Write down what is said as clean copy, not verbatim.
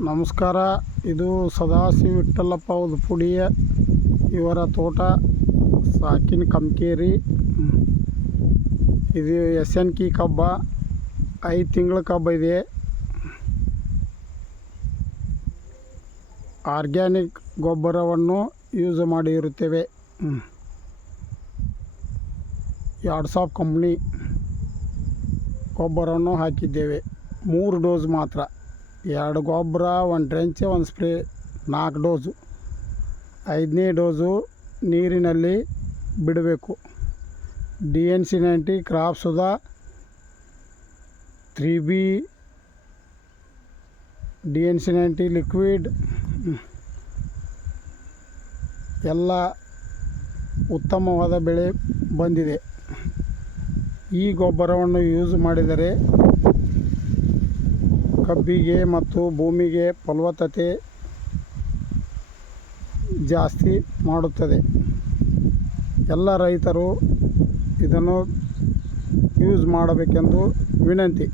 ನಮಸ್ಕಾರ. ಇದು ಸದಾಶಿವ ವಿಠ್ಠಲಪ್ಪ ಉದುಪುಡಿಯ ಇವರ ತೋಟ ಸಾಕಿನ ಕಮ್ಕೇರಿ. ಇದು SNK ಕಬ್ಬ, 5 ತಿಂಗಳ ಕಬ್ಬ ಇದೆ. ಆರ್ಗ್ಯಾನಿಕ್ ಗೊಬ್ಬರವನ್ನು ಯೂಸ್ ಮಾಡಿರುತ್ತೇವೆ. ಯಾಡ್ಸಾಫ್ ಕಂಪ್ನಿ ಗೊಬ್ಬರವನ್ನು ಹಾಕಿದ್ದೇವೆ. 3 ಡೋಸ್ ಮಾತ್ರ, 2 ಗೊಬ್ಬರ, 1 ಡ್ರೆಂಚ್, 1 ಸ್ಪ್ರೇ, 4 ಡೋಸು. 5ನೇ ಡೋಸು ನೀರಿನಲ್ಲಿ ಬಿಡಬೇಕು. DNC90, crop Sudha, 3B, DNC90 liquid ಎಲ್ಲ ಉತ್ತಮವಾದ ಬೆಳೆ ಬಂದಿದೆ. ಈ ಗೊಬ್ಬರವನ್ನು ಯೂಸ್ ಮಾಡಿದರೆ ಕಬ್ಬಿಗೆ ಮತ್ತು ಭೂಮಿಗೆ ಫಲವತ್ತತೆ ಜಾಸ್ತಿ ಮಾಡುತ್ತದೆ. ಎಲ್ಲ ರೈತರು ಇದನ್ನು ಯೂಸ್ ಮಾಡಬೇಕೆಂದು ವಿನಂತಿ.